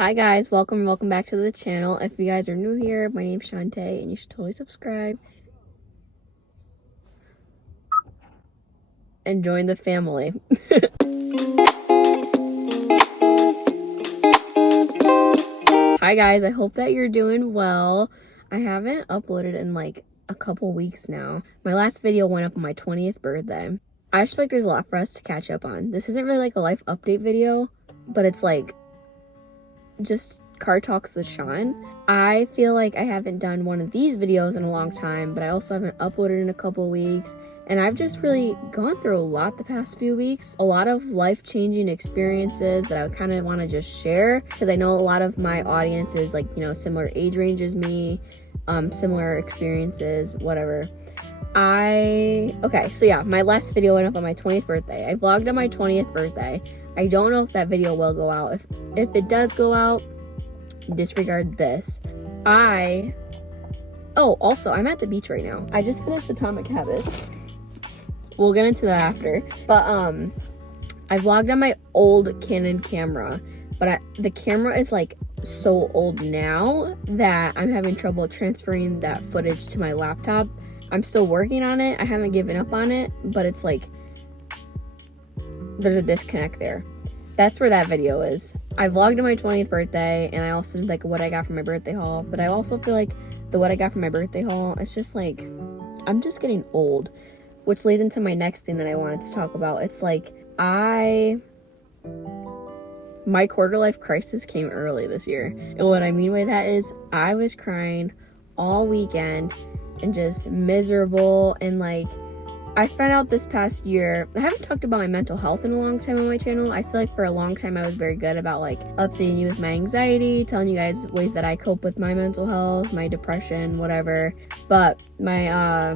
Hi guys, welcome back to the channel. If you guys are new here, my name's Shantae and you should totally subscribe and join the family. Hi guys, I hope that you're doing well. I haven't uploaded in like a couple weeks now. My last video went up on my 20th birthday. I just feel like there's a lot for us to catch up on. This isn't really like a life update video, but it's like just car talks with Sean. I feel like I haven't done one of these videos in a long time, but I also haven't uploaded in a couple weeks. And I've just really gone through a lot the past few weeks. A lot of life-changing experiences that I kind of want to just share, because I know a lot of my audience is like, you know, similar age range as me, similar experiences, whatever. Okay, so yeah, my last video went up on my 20th birthday. I vlogged on my 20th birthday. I don't know if that video will go out. If it does go out, disregard this. Also, I'm at the beach right now. I just finished Atomic Habits. We'll get into that after. But I vlogged on my old Canon camera, but the camera is like so old now that I'm having trouble transferring that footage to my laptop. I'm still working on it. I haven't given up on it, but it's like there's a disconnect there. That's where that video is. I vlogged on my 20th birthday, and I also did like what I got from my birthday haul, but I also feel like the what I got from my birthday haul, it's just like I'm just getting old, which leads into my next thing that I wanted to talk about. It's like my quarter life crisis came early this year, and what I mean by that is I was crying all weekend and just miserable, and like I found out this past year, I haven't talked about my mental health in a long time on my channel. I feel like for a long time I was very good about like updating you with my anxiety, telling you guys ways that I cope with my mental health, my depression, whatever. But my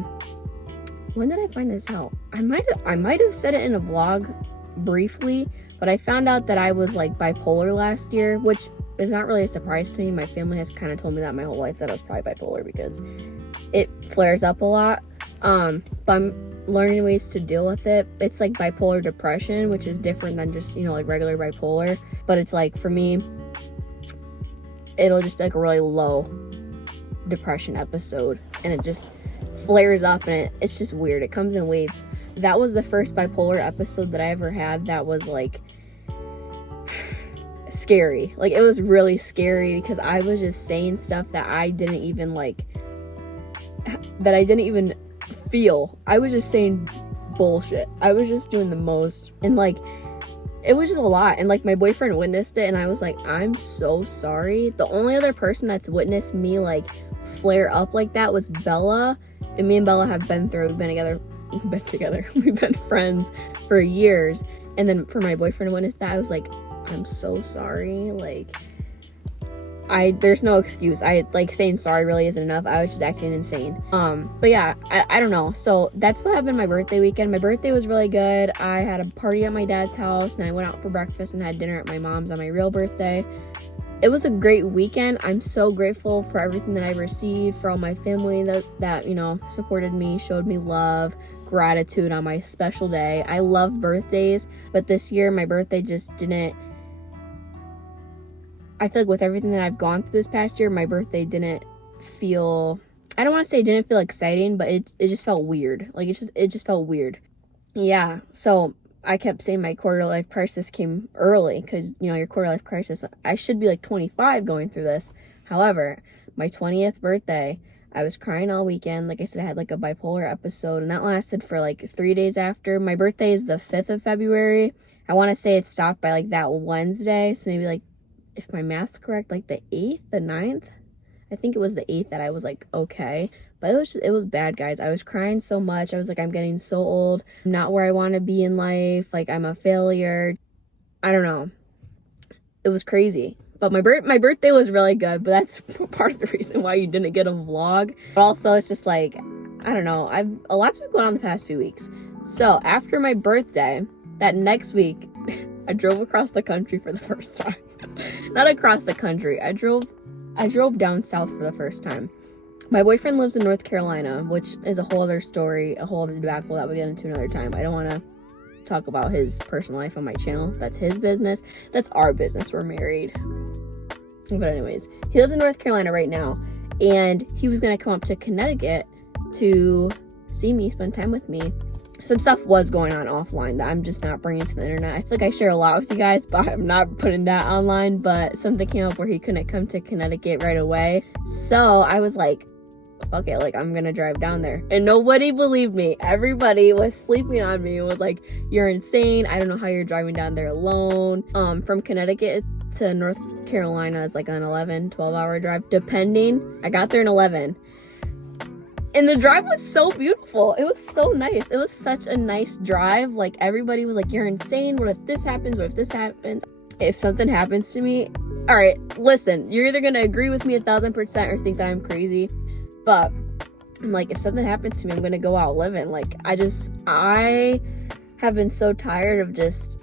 when did I find this out? I might have said it in a vlog briefly, but I found out that I was like bipolar last year, which is not really a surprise to me. My family has kind of told me that my whole life, that I was probably bipolar because it flares up a lot. But I'm learning ways to deal with it. It's like bipolar depression, which is different than just, you know, like regular bipolar. But it's like, for me, it'll just be like a really low depression episode, and it just flares up, and it's just weird. It comes in waves. That was the first bipolar episode that I ever had that was like scary. Like, it was really scary because I was just saying stuff that I didn't even feel. I was just saying bullshit. I was just doing the most, and like it was just a lot. And like my boyfriend witnessed it, and I was like, I'm so sorry. The only other person that's witnessed me like flare up like that was Bella, and me and Bella have been together we've been friends for years. And then for my boyfriend to witness that, I was like, I'm so sorry. Like, there's no excuse. Saying sorry really isn't enough. I was just acting insane. But yeah, I don't know. So that's what happened my birthday weekend. My birthday was really good. I had a party at my dad's house, and I went out for breakfast and had dinner at my mom's on my real birthday. It was a great weekend. I'm so grateful for everything that I received, for all my family that you know, supported me, showed me love, gratitude on my special day. I love birthdays, but this year my birthday just didn't. I feel like with everything that I've gone through this past year, my birthday didn't feel, I don't want to say it didn't feel exciting, but it just felt weird. Like, it just felt weird. Yeah, so I kept saying my quarter life crisis came early, because, you know, your quarter life crisis, I should be like 25 going through this. However, my 20th birthday, I was crying all weekend. Like I said, I had like a bipolar episode, and that lasted for like 3 days after. My birthday is the 5th of February. I want to say it stopped by like that Wednesday, so maybe like, if my math's correct, like the 8th, the 9th, I think it was the 8th that I was like, okay. But it was bad, guys. I was crying so much. I was like, I'm getting so old. I'm not where I want to be in life. Like, I'm a failure. I don't know. It was crazy. But my birthday was really good, but that's part of the reason why you didn't get a vlog. But also, it's just like, I don't know. A lot's been going on the past few weeks. So after my birthday, that next week, I drove across the country for the first time. Not across the country. I drove down south for the first time. My boyfriend lives in North Carolina, which is a whole other story, a whole other debacle that we'll get into another time. I don't want to talk about his personal life on my channel. That's his business. That's our business. We're married. But anyways, he lives in North Carolina right now, and he was gonna come up to Connecticut to see me, spend time with me. Some stuff was going on offline that I'm just not bringing to the internet. I feel like I share a lot with you guys, but I'm not putting that online. But something came up where he couldn't come to Connecticut right away. So I was like, fuck it, like, I'm gonna drive down there. And nobody believed me. Everybody was sleeping on me and was like, you're insane. I don't know how you're driving down there alone. From Connecticut to North Carolina is like an 12-hour drive, depending. I got there in 11. And the drive was so beautiful. It was so nice. It was such a nice drive. Like, everybody was like, you're insane. What if this happens? What if this happens? If something happens to me, all right, listen, you're either going to agree with me 1,000% or think that I'm crazy. But I'm like, if something happens to me, I'm going to go out living. Like, I have been so tired of just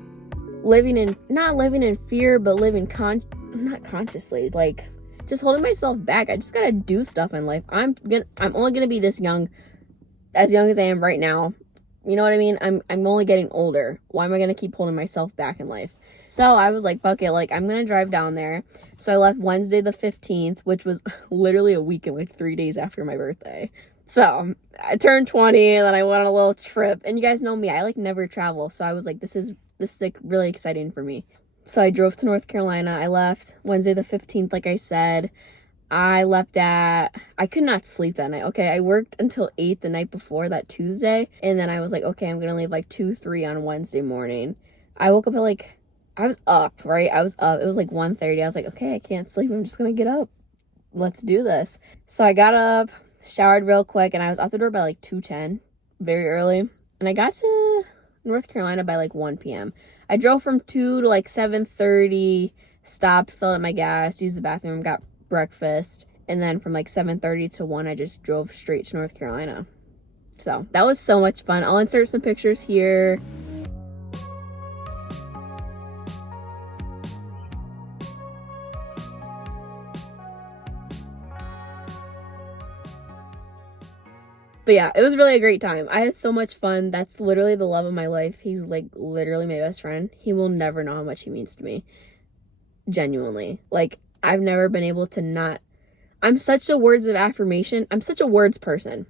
not living in fear, but living not consciously, like, just holding myself back. I just gotta do stuff in life. I'm only gonna be this young, as young as I am right now. You know what I mean? I'm only getting older. Why am I gonna keep holding myself back in life? So I was like, fuck it, like, I'm gonna drive down there. So I left Wednesday the 15th, which was literally a week and like 3 days after my birthday. So I turned 20, and then I went on a little trip. And you guys know me, I like never travel. So I was like, this is like really exciting for me. So I drove to North Carolina. I left Wednesday the 15th, like I said. I could not sleep that night. Okay, I worked until 8 the night before, that Tuesday. And then I was like, okay, I'm going to leave like 2, 3 on Wednesday morning. I woke up at I was up, right? I was up. It was like 1:30. I was like, okay, I can't sleep. I'm just going to get up. Let's do this. So I got up, showered real quick, and I was out the door by like 2:10, very early. And I got to North Carolina by like 1 p.m. I drove from 2 to like 7:30, stopped, filled up my gas, used the bathroom, got breakfast, and then from like 7:30 to 1, I just drove straight to North Carolina. So that was so much fun. I'll insert some pictures here. But yeah, it was really a great time. I had so much fun. That's literally the love of my life. He's like literally my best friend. He will never know how much he means to me. Genuinely. Like, I've never been able to not. I'm such a words of affirmation. I'm such a words person.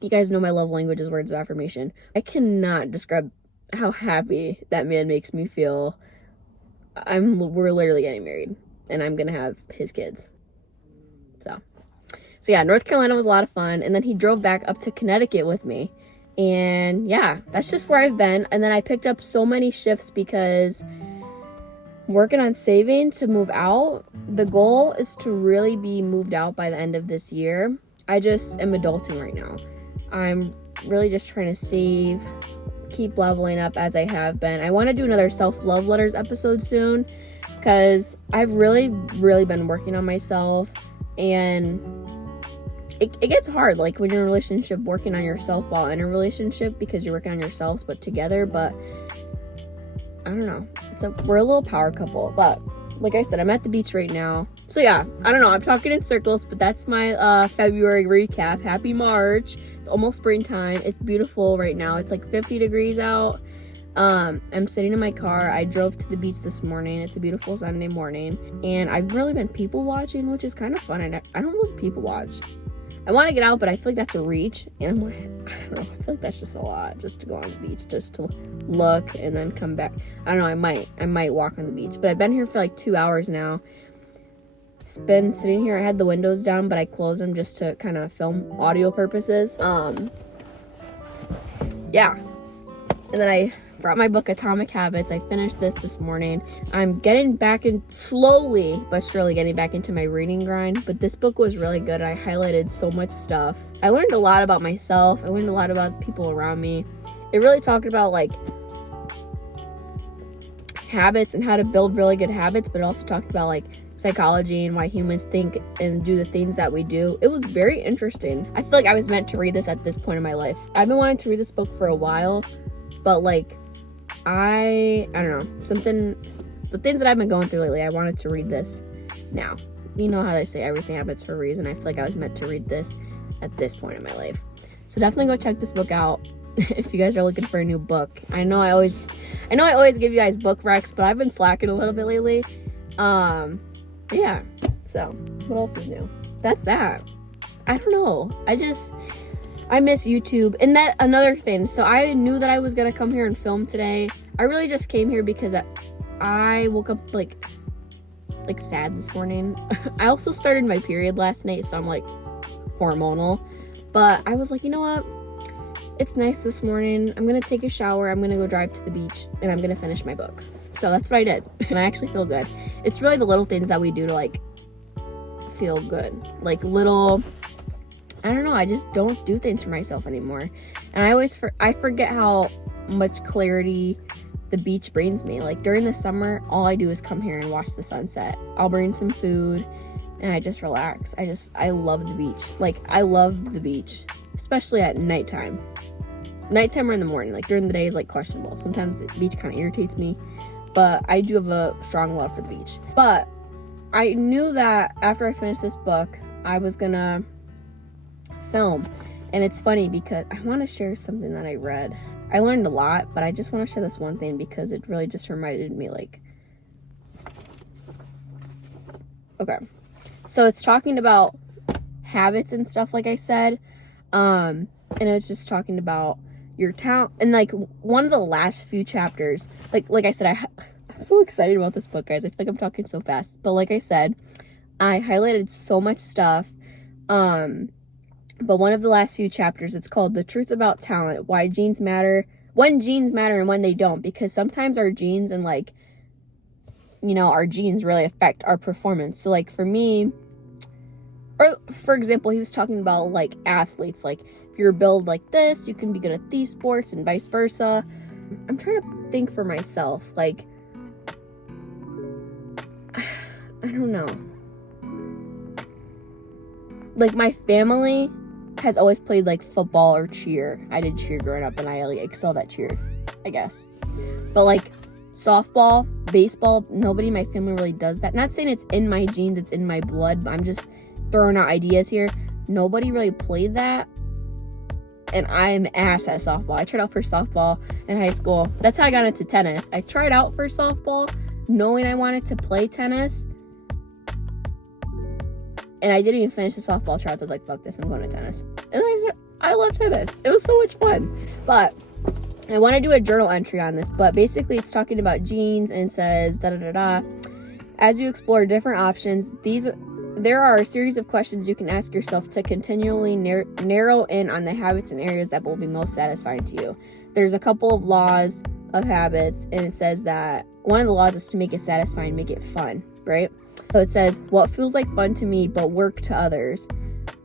You guys know my love language is words of affirmation. I cannot describe how happy that man makes me feel. We're literally getting married, and I'm gonna have his kids. So yeah, North Carolina was a lot of fun. And then he drove back up to Connecticut with me. And yeah, that's just where I've been. And then I picked up so many shifts because I'm working on saving to move out. The goal is to really be moved out by the end of this year. I just am adulting right now. I'm really just trying to save, keep leveling up as I have been. I want to do another self-love letters episode soon because I've really, really been working on myself. And it gets hard, like, when you're in a relationship, working on yourself while in a relationship, because you're working on yourselves but together. But I don't know, we're a little power couple. But like I said, I'm at the beach right now. So yeah, I don't know, I'm talking in circles, but that's my February recap. Happy March. It's almost springtime. It's beautiful right now. It's like 50 degrees out. I'm sitting in my car. I drove to the beach this morning. It's a beautiful Sunday morning, and I've really been people watching, which is kind of fun. I don't really people watch. I want to get out, but I feel like that's a reach, and I'm like, I don't know, I feel like that's just a lot, just to go on the beach, just to look and then come back. I don't know, I might walk on the beach, but I've been here for like 2 hours now. It's been sitting here. I had the windows down, but I closed them just to kind of film audio purposes. Yeah, and then I brought my book Atomic Habits. I finished this morning. I'm getting back in, slowly but surely getting back into my reading grind, but this book was really good. I highlighted so much stuff. I learned a lot about myself. I learned a lot about people around me. It really talked about like habits and how to build really good habits, but it also talked about like psychology and why humans think and do the things that we do. It was very interesting. I feel like I was meant to read this at this point in my life. I've been wanting to read this book for a while, but like I don't know, the things that I've been going through lately, I wanted to read this now. You know how they say everything happens for a reason. I feel like I was meant to read this at this point in my life. So definitely go check this book out if you guys are looking for a new book. I know I always give you guys book recs, but I've been slacking a little bit lately. Yeah, so what else is new? That's that. I don't know. I miss YouTube. And that another thing. So I knew that I was gonna come here and film today. I really just came here because I woke up like sad this morning. I also started my period last night, so I'm like hormonal. But I was like, you know what? It's nice this morning. I'm gonna take a shower. I'm gonna go drive to the beach, and I'm gonna finish my book. So that's what I did, and I actually feel good. It's really the little things that we do to like feel good, like little. I don't know. I just don't do things for myself anymore, and I forget how much clarity the beach brings me. Like during the summer, all I do is come here and watch the sunset. I'll bring some food, and I just relax. I love the beach. Like I love the beach, especially at nighttime. Nighttime or in the morning. Like during the day is like questionable. Sometimes the beach kind of irritates me, but I do have a strong love for the beach. But I knew that after I finished this book, I was gonna film. And it's funny because I want to share something that I read. I learned a lot, but I just want to share this one thing because it really just reminded me, like, okay. So it's talking about habits and stuff, like I said. And it's just talking about your town, and like one of the last few chapters, like I said, I'm so excited about this book, guys. I feel like I'm talking so fast, but like I said, I highlighted so much stuff. But one of the last few chapters, it's called The Truth About Talent, Why Genes Matter, When Genes Matter and When They Don't, because sometimes our genes and like, you know, our genes really affect our performance. So like for me, or for example, he was talking about like athletes, like if you're built like this, you can be good at these sports and vice versa. I'm trying to think for myself, like, I don't know. Like my family has always played like football or cheer. I did cheer growing up and I like excelled at cheer, I guess. But like softball, baseball, nobody in my family really does that. Not saying it's in my genes, it's in my blood, but I'm just throwing out ideas here. Nobody really played that. And I'm ass at softball. I tried out for softball in high school. That's how I got into tennis. I tried out for softball knowing I wanted to play tennis. And I didn't even finish the softball tryouts. I was like, fuck this, I'm going to tennis. And I love tennis. It was so much fun. But I want to do a journal entry on this. But basically, it's talking about genes and says, da-da-da-da. As you explore different options, there are a series of questions you can ask yourself to continually narrow in on the habits and areas that will be most satisfying to you. There's a couple of laws of habits, and it says that one of the laws is to make it satisfying, make it fun, right? So it says, what feels like fun to me but work to others?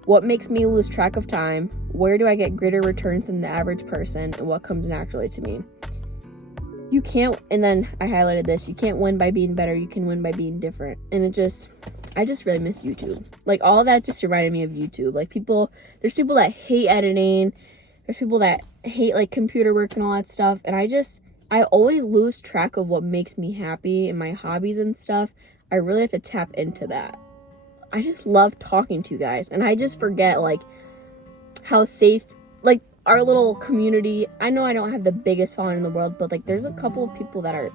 What makes me lose track of time? Where do I get greater returns than the average person? And what comes naturally to me? You can't, and then I highlighted this, you can't win by being better, you can win by being different. And I just really miss YouTube. Like all of that just reminded me of YouTube. Like there's people that hate editing, there's people that hate like computer work and all that stuff. And I always lose track of what makes me happy and my hobbies and stuff. I really have to tap into that. I just love talking to you guys, and I just forget like how safe, like our little community. I know I don't have the biggest following in the world, but like there's a couple of people that are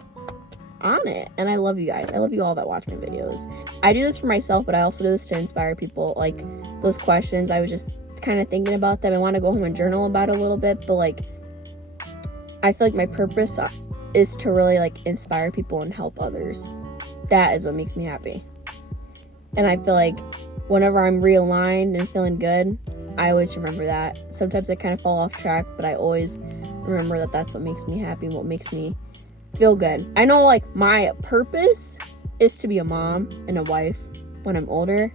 on it, and I love you guys. I love you all that watch my videos. I do this for myself, but I also do this to inspire people. Like those questions, I was just kind of thinking about them. I want to go home and journal about it a little bit, but like I feel like my purpose is to really like inspire people and help others. That is what makes me happy. And I feel like whenever I'm realigned and feeling good, I always remember that. Sometimes I kind of fall off track, but I always remember that that's what makes me happy and what makes me feel good. I know like my purpose is to be a mom and a wife when I'm older,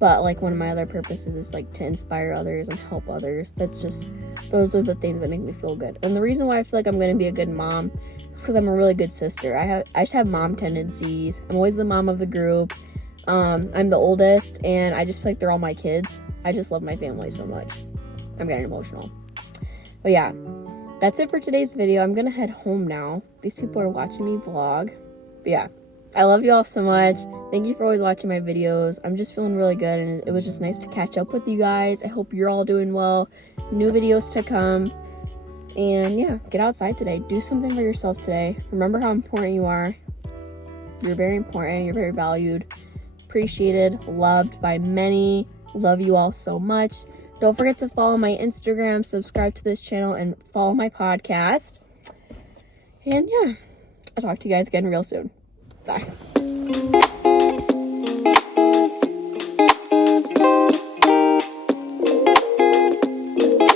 but like one of my other purposes is like to inspire others and help others. Those are the things that make me feel good. And the reason why I feel like I'm going to be a good mom is because I'm a really good sister. I just have mom tendencies. I'm always the mom of the group. I'm the oldest, and I just feel like they're all my kids. I just love my family so much. I'm getting emotional. But yeah, that's it for today's video. I'm gonna head home now. These people are watching me vlog. But yeah, I love you all so much. Thank you for always watching my videos. I'm just feeling really good, and it was just nice to catch up with you guys. I hope you're all doing well. New videos to come. And yeah, get outside today. Do something for yourself today. Remember how important you are. You're very important. You're very valued. appreciated, loved by many. Love you all so much. Don't forget to follow my Instagram, subscribe to this channel, and follow my podcast. And yeah, I'll talk to you guys again real soon. Bye.